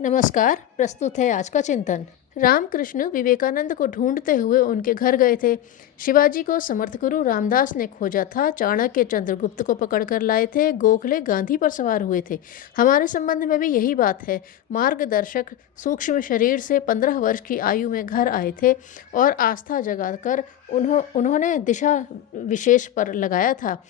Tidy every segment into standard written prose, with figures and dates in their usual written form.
नमस्कार। प्रस्तुत है आज का चिंतन। रामकृष्ण विवेकानंद को ढूंढते हुए उनके घर गए थे। शिवाजी को समर्थ गुरु रामदास ने खोजा था। चाणक्य चंद्रगुप्त को पकड़कर लाए थे। गोखले गांधी पर सवार हुए थे। हमारे संबंध में भी यही बात है। मार्गदर्शक सूक्ष्म शरीर से 15 वर्ष की आयु में घर आए थे और आस्था जगाकर उन्होंने दिशा विशेष पर लगाया था।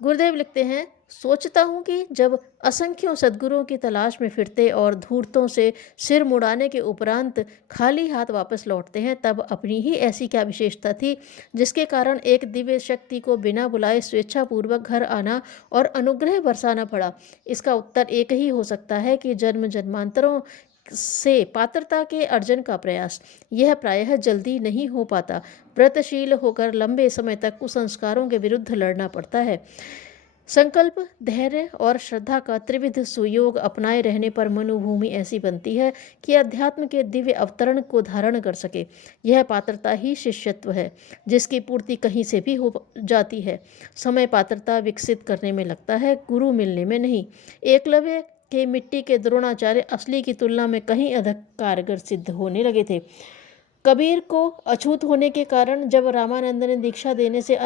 गुरुदेव लिखते हैं, सोचता हूँ कि जब असंख्यों सद्गुरुओं की तलाश में फिरते और धूर्तों से सिर मुड़ाने के उपरांत खाली हाथ वापस लौटते हैं, तब अपनी ही ऐसी क्या विशेषता थी जिसके कारण एक दिव्य शक्ति को बिना बुलाए स्वेच्छापूर्वक घर आना और अनुग्रह बरसाना पड़ा। इसका उत्तर एक ही हो सकता है कि जन्म जन्मांतरों से पात्रता के अर्जन का प्रयास। यह प्रायः जल्दी नहीं हो पाता। व्रतशील होकर लंबे समय तक कुसंस्कारों के विरुद्ध लड़ना पड़ता है। संकल्प, धैर्य और श्रद्धा का त्रिविध सुयोग अपनाए रहने पर मनोभूमि ऐसी बनती है कि अध्यात्म के दिव्य अवतरण को धारण कर सके। यह पात्रता ही शिष्यत्व है, जिसकी पूर्ति कहीं से भी हो जाती है। समय पात्रता विकसित करने में लगता है, गुरु मिलने में नहीं। एकलव्य के मिट्टी के द्रोणाचार्य असली की तुलना में कहीं अधिक कारगर सिद्ध होने लगे थे। कबीर को अछूत होने के कारण जब रामानंद ने दीक्षा देने से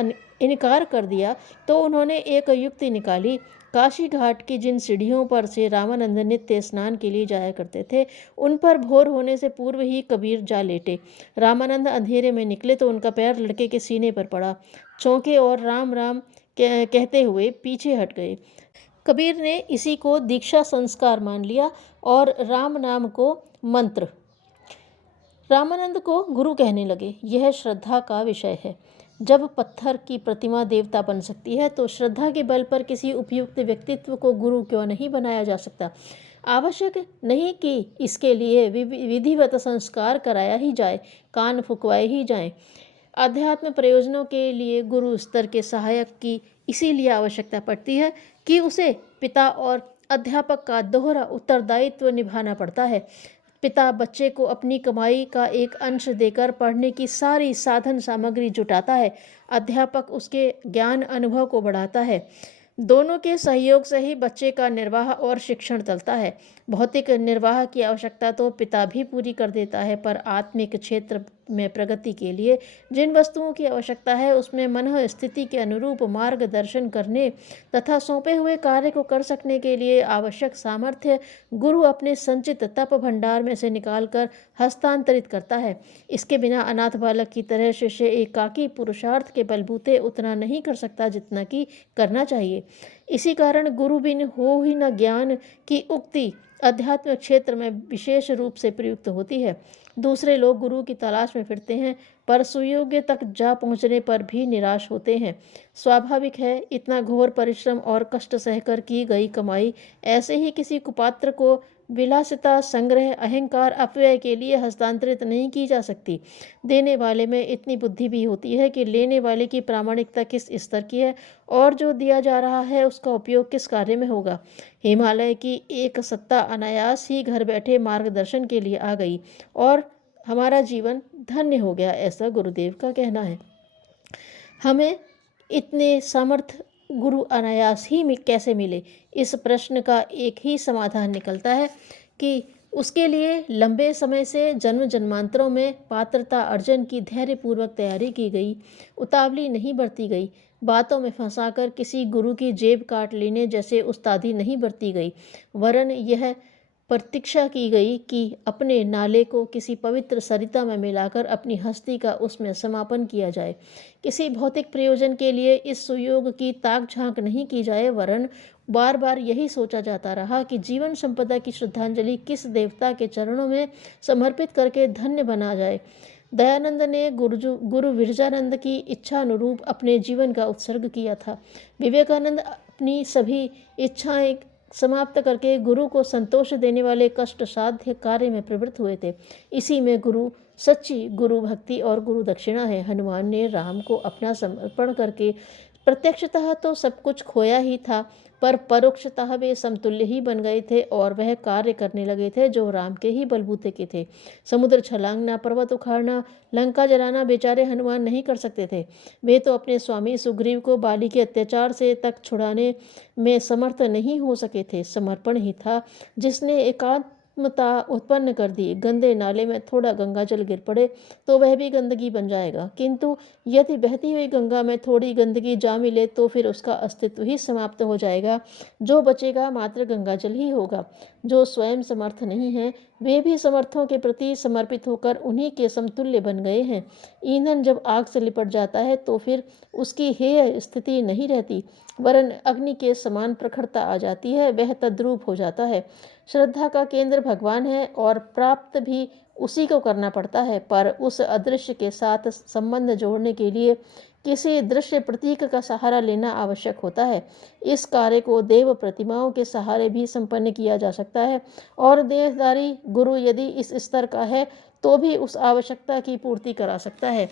इनकार कर दिया तो उन्होंने एक युक्ति निकाली। काशी घाट की जिन सीढ़ियों पर से रामानंद नित्य स्नान के लिए जाया करते थे, उन पर भोर होने से पूर्व ही कबीर जा लेटे। रामानंद अंधेरे में निकले तो उनका पैर लड़के के सीने पर पड़ा। चौंके और राम राम कहते हुए पीछे हट गए। कबीर ने इसी को दीक्षा संस्कार मान लिया और राम नाम को मंत्र। रामानंद को गुरु कहने लगे। यह श्रद्धा का विषय है। जब पत्थर की प्रतिमा देवता बन सकती है तो श्रद्धा के बल पर किसी उपयुक्त व्यक्तित्व को गुरु क्यों नहीं बनाया जा सकता। आवश्यक नहीं कि इसके लिए विधिवत संस्कार कराया ही जाए, कान फुकवाए ही जाएं। अध्यात्म प्रयोजनों के लिए गुरु स्तर के सहायक की इसीलिए आवश्यकता पड़ती है कि उसे पिता और अध्यापक का दोहरा उत्तरदायित्व निभाना पड़ता है। पिता बच्चे को अपनी कमाई का एक अंश देकर पढ़ने की सारी साधन सामग्री जुटाता है। अध्यापक उसके ज्ञान अनुभव को बढ़ाता है। दोनों के सहयोग से ही बच्चे का निर्वाह और शिक्षण चलता है। भौतिक निर्वाह की आवश्यकता तो पिता भी पूरी कर देता है, पर आत्मिक क्षेत्र में प्रगति के लिए जिन वस्तुओं की आवश्यकता है उसमें मन स्थिति के अनुरूप मार्गदर्शन करने तथा सौंपे हुए कार्य को कर सकने के लिए आवश्यक सामर्थ्य गुरु अपने संचित तप भंडार में से निकालकर हस्तांतरित करता है। इसके बिना अनाथ बालक की तरह शिष्य एकाकी पुरुषार्थ के बलबूते उतना नहीं कर सकता जितना कि करना चाहिए। इसी कारण गुरु बिन हो ही न ज्ञान की उक्ति अध्यात्म क्षेत्र में विशेष रूप से प्रयुक्त होती है। दूसरे लोग गुरु की तलाश में फिरते हैं, पर सुयोग्य तक जा पहुंचने पर भी निराश होते हैं। स्वाभाविक है, इतना घोर परिश्रम और कष्ट सहकर की गई कमाई ऐसे ही किसी कुपात्र को विलासिता, संग्रह, अहंकार, अपव्यय के लिए हस्तांतरित नहीं की जा सकती। देने वाले में इतनी बुद्धि भी होती है कि लेने वाले की प्रामाणिकता किस स्तर की है और जो दिया जा रहा है उसका उपयोग किस कार्य में होगा। हिमालय की एक सत्ता अनायास ही घर बैठे मार्गदर्शन के लिए आ गई और हमारा जीवन धन्य हो गया, ऐसा गुरुदेव का कहना है। हमें इतने समर्थ गुरु अनायास ही कैसे मिले? इस प्रश्न का एक ही समाधान निकलता है कि उसके लिए लंबे समय से जन्म जन्मांतरों में पात्रता अर्जन की धैर्यपूर्वक तैयारी की गई, उतावली नहीं बरती गई, बातों में फंसाकर किसी गुरु की जेब काट लेने जैसे उस्तादी नहीं बरती गई, वरन यह प्रतीक्षा की गई कि अपने नाले को किसी पवित्र सरिता में मिलाकर अपनी हस्ती का उसमें समापन किया जाए। किसी भौतिक प्रयोजन के लिए इस सुयोग की ताक झांक नहीं की जाए, वरन बार बार यही सोचा जाता रहा कि जीवन संपदा की श्रद्धांजलि किस देवता के चरणों में समर्पित करके धन्य बना जाए। दयानंद ने गुरु विरजानंद की इच्छा अनुरूप अपने जीवन का उत्सर्ग किया था। विवेकानंद अपनी सभी इच्छाएं समाप्त करके गुरु को संतोष देने वाले कष्ट साध्य कार्य में प्रवृत्त हुए थे। इसी में गुरु सच्ची गुरु भक्ति और गुरु दक्षिणा है। हनुमान ने राम को अपना समर्पण करके प्रत्यक्षतः तो सब कुछ खोया ही था, पर परोक्षतः वे समतुल्य ही बन गए थे और वह कार्य करने लगे थे जो राम के ही बलबूते के थे। समुद्र छलांगना, पर्वत उखाड़ना, लंका जलाना बेचारे हनुमान नहीं कर सकते थे। वे तो अपने स्वामी सुग्रीव को बाली के अत्याचार से तक छुड़ाने में समर्थ नहीं हो सके थे। समर्पण ही था जिसने एकांत उत्मता उत्पन्न कर दी। गंदे नाले में थोड़ा गंगा जल गिर पड़े तो वह भी गंदगी बन जाएगा, किंतु यदि बहती हुई गंगा में थोड़ी गंदगी जा मिले तो फिर उसका अस्तित्व ही समाप्त हो जाएगा। जो बचेगा मात्र गंगा जल ही होगा। जो स्वयं समर्थ नहीं है वे भी समर्थों के प्रति समर्पित होकर उन्हीं के समतुल्य बन गए हैं। ईंधन जब आग से लिपट जाता है तो फिर उसकी हेय स्थिति नहीं रहती, वरन अग्नि के समान प्रखरता आ जाती है, वह तद्रूप हो जाता है। श्रद्धा का केंद्र भगवान है और प्राप्त भी उसी को करना पड़ता है, पर उस अदृश्य के साथ संबंध जोड़ने के लिए किसी दृश्य प्रतीक का सहारा लेना आवश्यक होता है। इस कार्य को देव प्रतिमाओं के सहारे भी संपन्न किया जा सकता है और देहधारी गुरु यदि इस स्तर का है तो भी उस आवश्यकता की पूर्ति करा सकता है।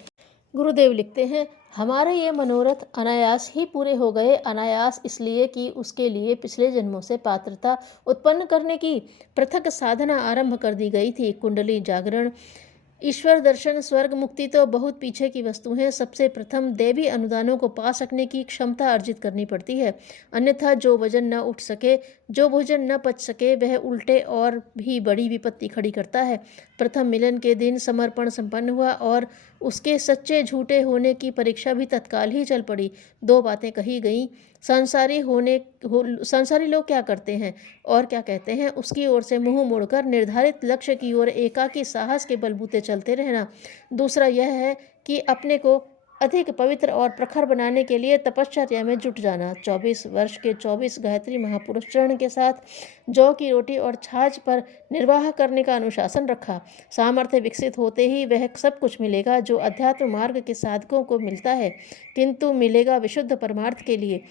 गुरुदेव लिखते हैं, हमारे ये मनोरथ अनायास ही पूरे हो गए। अनायास इसलिए कि उसके लिए पिछले जन्मों से पात्रता उत्पन्न करने की पृथक साधना आरंभ कर दी गई थी। कुंडली जागरण, ईश्वर दर्शन, स्वर्ग मुक्ति तो बहुत पीछे की वस्तु हैं। सबसे प्रथम दैवी अनुदानों को पा सकने की क्षमता अर्जित करनी पड़ती है, अन्यथा जो वजन न उठ सके, जो भोजन न पच सके, वह उल्टे और भी बड़ी विपत्ति खड़ी करता है। प्रथम मिलन के दिन समर्पण संपन्न हुआ और उसके सच्चे झूठे होने की परीक्षा भी तत्काल ही चल पड़ी। दो बातें कही गईं, संसारी लोग क्या करते हैं और क्या कहते हैं उसकी ओर से मुंह मोड़कर निर्धारित लक्ष्य की ओर एकाकी साहस के बलबूते चलते रहना। दूसरा यह है कि अपने को अधिक पवित्र और प्रखर बनाने के लिए तपश्चर्या में जुट जाना। 24 वर्ष के 24 गायत्री महापुरुष चरण के साथ जौ की रोटी और छाछ पर निर्वाह करने का अनुशासन रखा। सामर्थ्य विकसित होते ही वह सब कुछ मिलेगा जो अध्यात्म मार्ग के साधकों को मिलता है, किंतु मिलेगा विशुद्ध परमार्थ के लिए।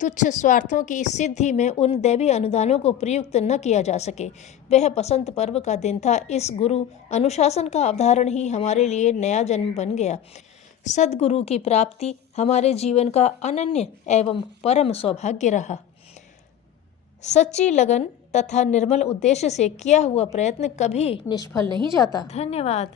तुच्छ स्वार्थों की सिद्धि में उन दैवी अनुदानों को प्रयुक्त न किया जा सके। वह बसंत पर्व का दिन था। इस गुरु अनुशासन का अवधारण ही हमारे लिए नया जन्म बन गया। सद्गुरु की प्राप्ति हमारे जीवन का अनन्य एवं परम सौभाग्य रहा। सच्ची लगन तथा निर्मल उद्देश्य से किया हुआ प्रयत्न कभी निष्फल नहीं जाता। धन्यवाद।